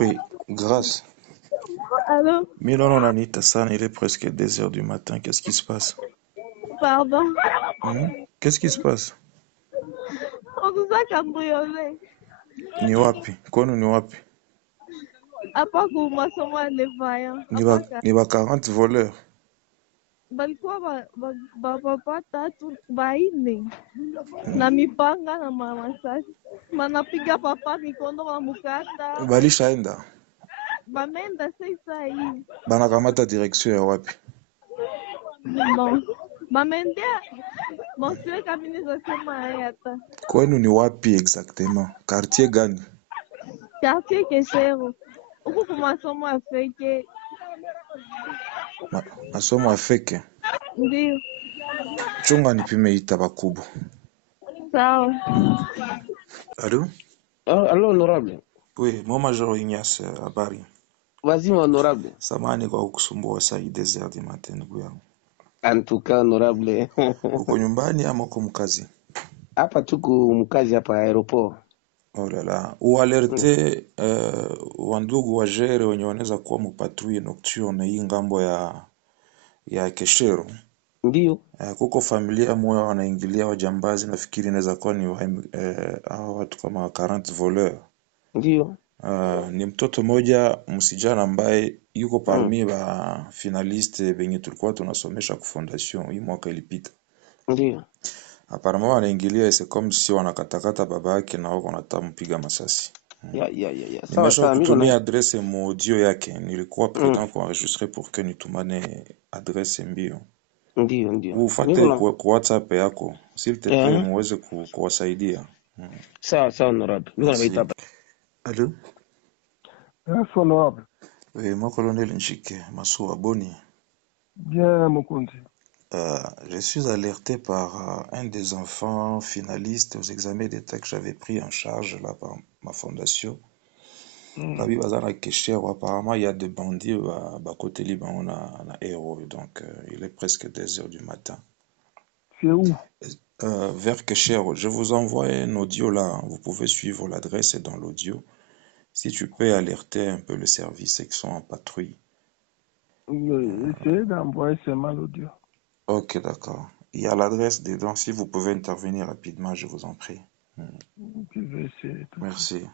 Oui, grâce. Allô? Milon Anita San, il est presque 2 heures du matin. Qu'est-ce qui se passe? Pardon. Qu'est-ce qui se passe? On nous a cambriolé. Ni wapi? Kwenu ni wapi? Hapa ku masomo ya Levaya. Ni ba 40 voleurs. Balikuwa bapapa tatu baine na mipanga na masasi. Manapiga papa mikono mamukata. Balishaenda. Bameenda sasa hivi. Banakamata direction ya wapi? Bon. Bamendea. Bon, siwe kabini zasema hata. Kwenu ni wapi exactement? Quartier gani? Quartier Keshero. Huku ku masomo ya feke. Masomo afeke. Ndio. Chunga nipime ita bakubwa. Sawa. Allô? Allô, honorable. Oui, moi Major Ignace, habari. Vas-y, honorable. Samahani kwa kukusumbua saa hii 2 heures du matin ndugu yangu. En tout cas, honorable. Uko nyumbani ama uko mkazi? Hapa tuko mkazi hapa aeroport. Oh là là. Ualerte wandugu wa jere wenye wanaweza kuwa mpatrouille nocturne hii ngambo ya Keshero. Ndio. Kuko familia moja wanaingilia wajambazi, nafikiri inaweza kuwa ni watu kama 40 voleurs. Ndio. Ni mtoto moja msijana ambaye yuko parmi ba finaliste benye tulikuwa tunasomesha ku fondation hii mwaka ilipita. Ndio. Apparemment wanaingilia c'est comme si wanakatakata baba yake na wako natampiga masasi. Ya. Nimesha kutumia adresse mu audio yake, nilikuwa prudent kuenregistrer pour que nitumane adresse mbio. Ndio. Ufate kwa WhatsApp yako s'il te plaît, muweze kuwasaidia. Sawa honorable. Niko naita hapa. Allô? Honorable. Oui, moi colonel Njike Massoua Boni. Bien, Mokundi. Je suis alerté par un des enfants finalistes aux examens d'État que j'avais pris en charge là par ma fondation. Apparemment, il y a des bandits à côté libre, on a héros, donc il est presque 2 heures du matin. C'est où? Vers Keshero. Je vous envoie un audio là, vous pouvez suivre l'adresse dans l'audio. Si tu peux alerter un peu le service qui sont en patrouille. Essayez d'envoyer seulement l'audio. Ok, d'accord. Il y a l'adresse dedans. Si vous pouvez intervenir rapidement, je vous en prie. Je vais essayer. Merci.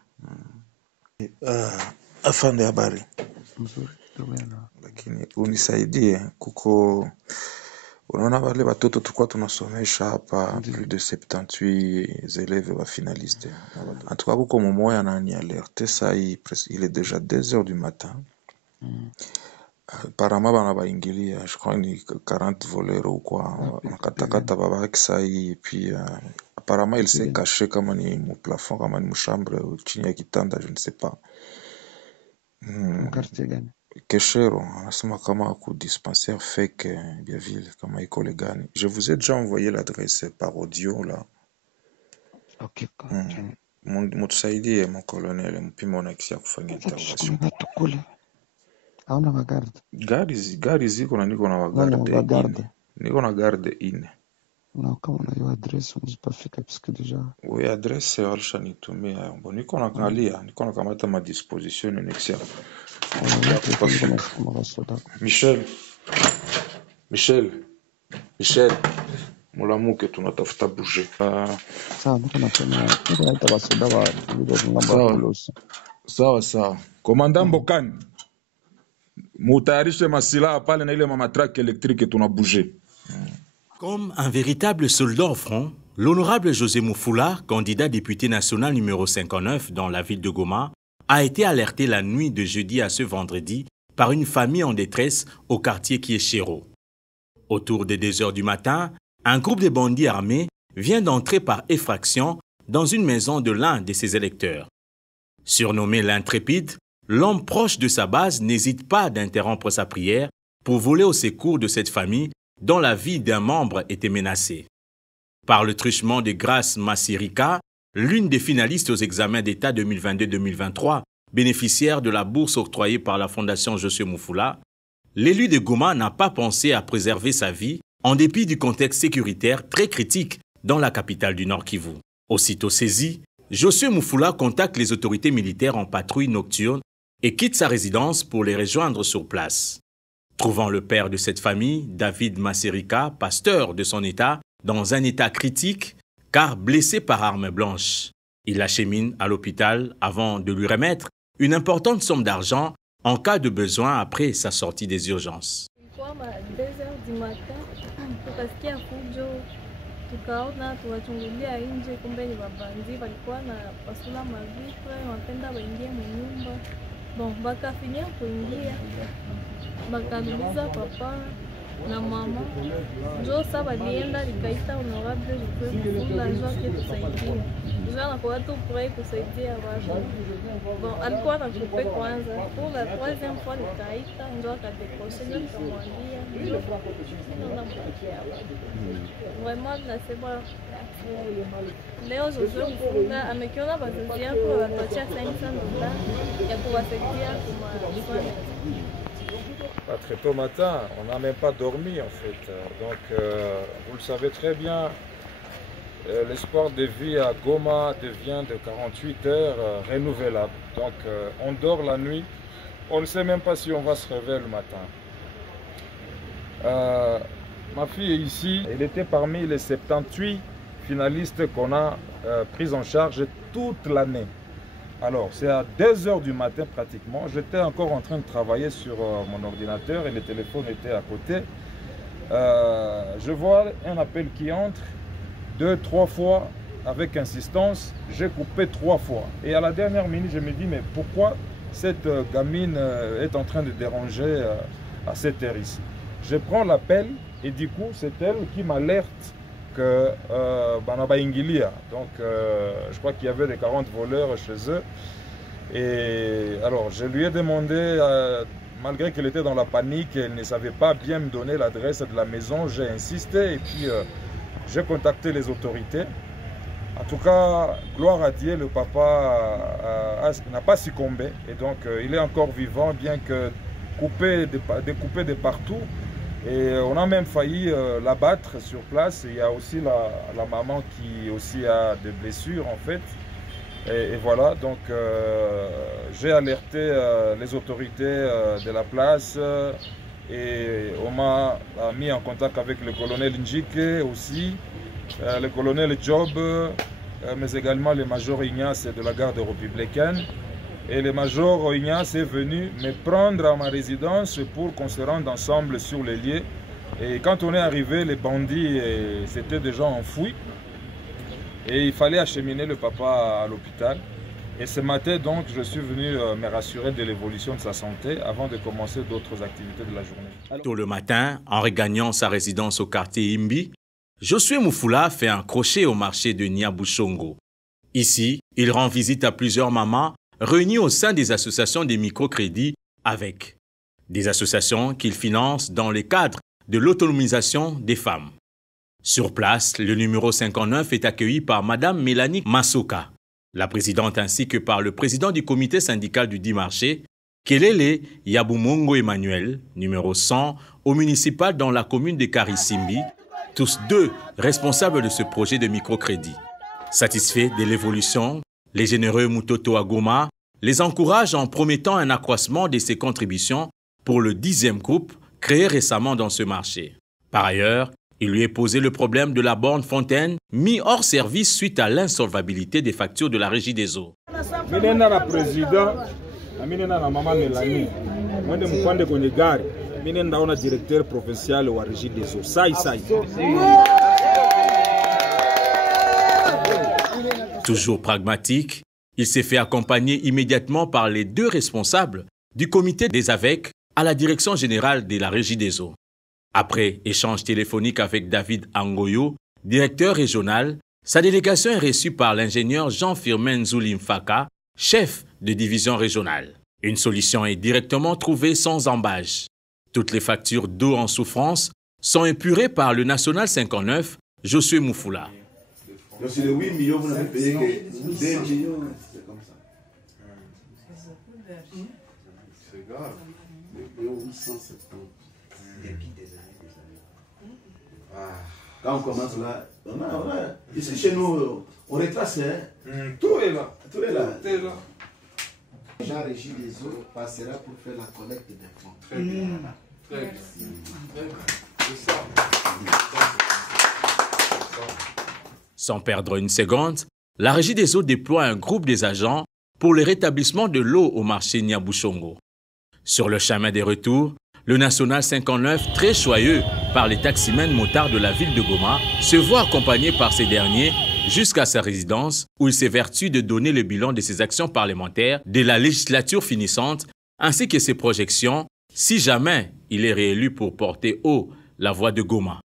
Afande habari. Lakini unisaidie kuko unaona wale watoto tulikuwa tunasomesha hapa plus de 78 élèves wa finaliste. En tout cas kuko mmoja anani alerte ça il est déjà 2 heures du matin. Apparemment bana baingilia, je crois ni 40 voleurs ou quoi, nakatakata babaki sai et puis apparemment il s'est caché kama ni mu plafond kama ni mu chambre chini ya kitanda, je ne sais pas. Keshero anasema kama ku dispensaire fake bien ville kama iko legani. Je vous ai déjà envoyé l'adresse par audio là. Ok. Mutusaidie mon colonel, mpimo na kisia kufanya intervention. Hauna magarde? Gari ziko na niko na wagarde. Niko na garde ine. Na kama na hiyo address unazipafika puisque déjà. Oui, adresse walishanitumia. Bon, niko na kalia, niko na kamata ma disposition nexia. Michel. Mulamuke tunatafuta bouger. Sawa, niko naita basoda wa ngamba kulosa. Sawa. Commandant Mbokani. Mutayarishe masilaha pale na ile mamatraque électrique tuna bouger. Comme un véritable soldat au front, l'honorable José Moufoula, candidat député national numéro 59 dans la ville de Goma, a été alerté la nuit de jeudi à ce vendredi par une famille en détresse au quartier Keshero. Autour des 2 heures du matin, un groupe de bandits armés vient d'entrer par effraction dans une maison de l'un de ses électeurs. Surnommé l'intrépide, l'homme proche de sa base n'hésite pas d'interrompre sa prière pour voler au secours de cette famille dont la vie d'un membre était menacée. Par le truchement de Grace Massirika, l'une des finalistes aux examens d'État 2022-2023, bénéficiaire de la bourse octroyée par la Fondation Josué Moufoula, l'élu de Goma n'a pas pensé à préserver sa vie en dépit du contexte sécuritaire très critique dans la capitale du Nord Kivu. Aussitôt saisi, Josué Moufoula contacte les autorités militaires en patrouille nocturne et quitte sa résidence pour les rejoindre sur place. Trouvant le père de cette famille, David Maserika, pasteur de son état, dans un état critique, car blessé par arme blanche. Il l'achemine à l'hôpital avant de lui remettre une importante somme d'argent en cas de besoin après sa sortie des urgences. Tukaona tuwachungulia nje, kumbe ni mabandi walikuwa na pasula mavitre, wapenda waingie mnyumba. Bon, bakafinia kuingia, bakaluliza papa na mama. Njo sa balienda likaita honorable Mufula njo aketusaidia. Njo anakuwa tu prêt kusaidia watu. Bon, alikuwa nakupe kwanza. Pour la troisième fois likaita, njo akadekoshe, njo nikamwambia. Vraiment nasema leo Josué Mufula amekiona bazazi yako watuachia $500 ya kuwasaidia kuma. Pas très tôt matin, on n'a même pas dormi en fait. Donc vous le savez très bien, l'espoir de vie à Goma devient de 48 heures renouvelable. Donc on dort la nuit, on ne sait même pas si on va se réveiller le matin. Ma fille est ici, elle était parmi les 78 finalistes qu'on a pris en charge toute l'année. Alors, c'est à 2 heures du matin pratiquement. J'étais encore en train de travailler sur mon ordinateur et le téléphone était à côté. Je vois un appel qui entre 2-3 fois avec insistance. J'ai coupé 3 fois. Et à la dernière minute, je me dis, mais pourquoi cette gamine est en train de déranger à cette heure ici? Je prends l'appel et du coup, c'est elle qui m'alerte que Banaba Ingilia. Donc je crois qu'il y avait des 40 voleurs chez eux. Et alors je lui ai demandé, malgré qu'elle était dans la panique, elle ne savait pas bien me donner l'adresse de la maison, j'ai insisté et puis j'ai contacté les autorités. En tout cas, gloire à Dieu, le papa n'a pas succombé et donc il est encore vivant, bien que découpé de partout. Et on a même failli l'abattre sur place. Il y a aussi la maman qui aussi a des blessures en fait. Et voilà, donc j'ai alerté les autorités de la place et on m'a mis en contact avec le colonel Njike aussi, le colonel Job, mais également le major Ignace de la garde républicaine. Et le major Ignace est venu me prendre à ma résidence pour qu'on se rende ensemble sur les lieux. Et quand on est arrivé, les bandits s'étaient déjà enfouis. Et il fallait acheminer le papa à l'hôpital. Et ce matin, donc, je suis venu me rassurer de l'évolution de sa santé avant de commencer d'autres activités de la journée. Tôt le matin, en regagnant sa résidence au quartier Imbi, Josué Mufula fait un crochet au marché de Niabushongo. Ici, il rend visite à plusieurs mamans réunis au sein des associations des microcrédits avec des associations qu'il finance dans le cadre de l'autonomisation des femmes. Sur place, le numéro 59 est accueilli par Madame Mélanie Masoka, la présidente ainsi que par le président du comité syndical du dit marché, Kelele Yabumongo Emmanuel, numéro 100, au municipal dans la commune de Karisimbi, tous deux responsables de ce projet de microcrédit. Satisfaits de l'évolution, les généreux Mutoto à Goma les encouragent en promettant un accroissement de ses contributions pour le 10e groupe créé récemment dans ce marché. Par ailleurs, il lui est posé le problème de la borne fontaine mis hors service suite à l'insolvabilité des factures de la Régie des eaux. La président, la maman Mélanie, moi directeur provincial de la Régie des eaux. Toujours pragmatique, il s'est fait accompagner immédiatement par les deux responsables du comité des AVEC à la direction générale de la Régie des eaux. Après échange téléphonique avec David Angoyo, directeur régional, sa délégation est reçue par l'ingénieur Jean-Firmin Zoulimfaka, chef de division régionale. Une solution est directement trouvée sans embâche. Toutes les factures d'eau en souffrance sont épurées par le National 59, Josué Mufula. Donc sur les 8 millions, vous n'avez payé que 2 millions. C'est comme ça. C'est grave. Les 870. Depuis des années. Quand on commence là, ici chez nous, on retrace. Tout est là. Tout est là. Tout est là. Jean Régis des eaux passera pour faire la collecte des fonds. Très bien. Très bien. Très bien. C'est ça. Sans perdre une seconde, la Régie des eaux déploie un groupe des agents pour le rétablissement de l'eau au marché Niabouchongo. Sur le chemin des retours, le National 59, très joyeux par les taximens motards de la ville de Goma, se voit accompagné par ces derniers jusqu'à sa résidence où il s'évertue de donner le bilan de ses actions parlementaires de la législature finissante ainsi que ses projections si jamais il est réélu pour porter haut la voix de Goma.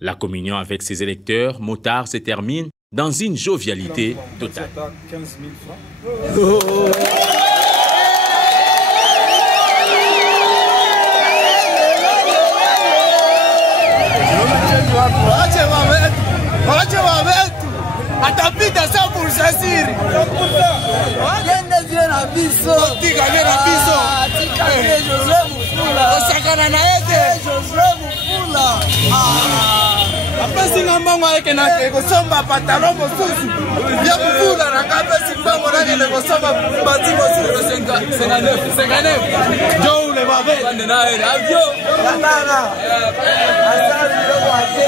La communion avec ses électeurs motards se termine dans une jovialité totale. 15 000 francs. atapita sa pulsasiri yende vile na biso tikane na biso tikane José Mufula osakana na yete José Mufula apesi ngambango yake na kosomba pantalon mosusu ya Mufula na kapesi mbango na kele kosomba bati mosusu 59 jo le babe bande na ele avio natana asali lo wate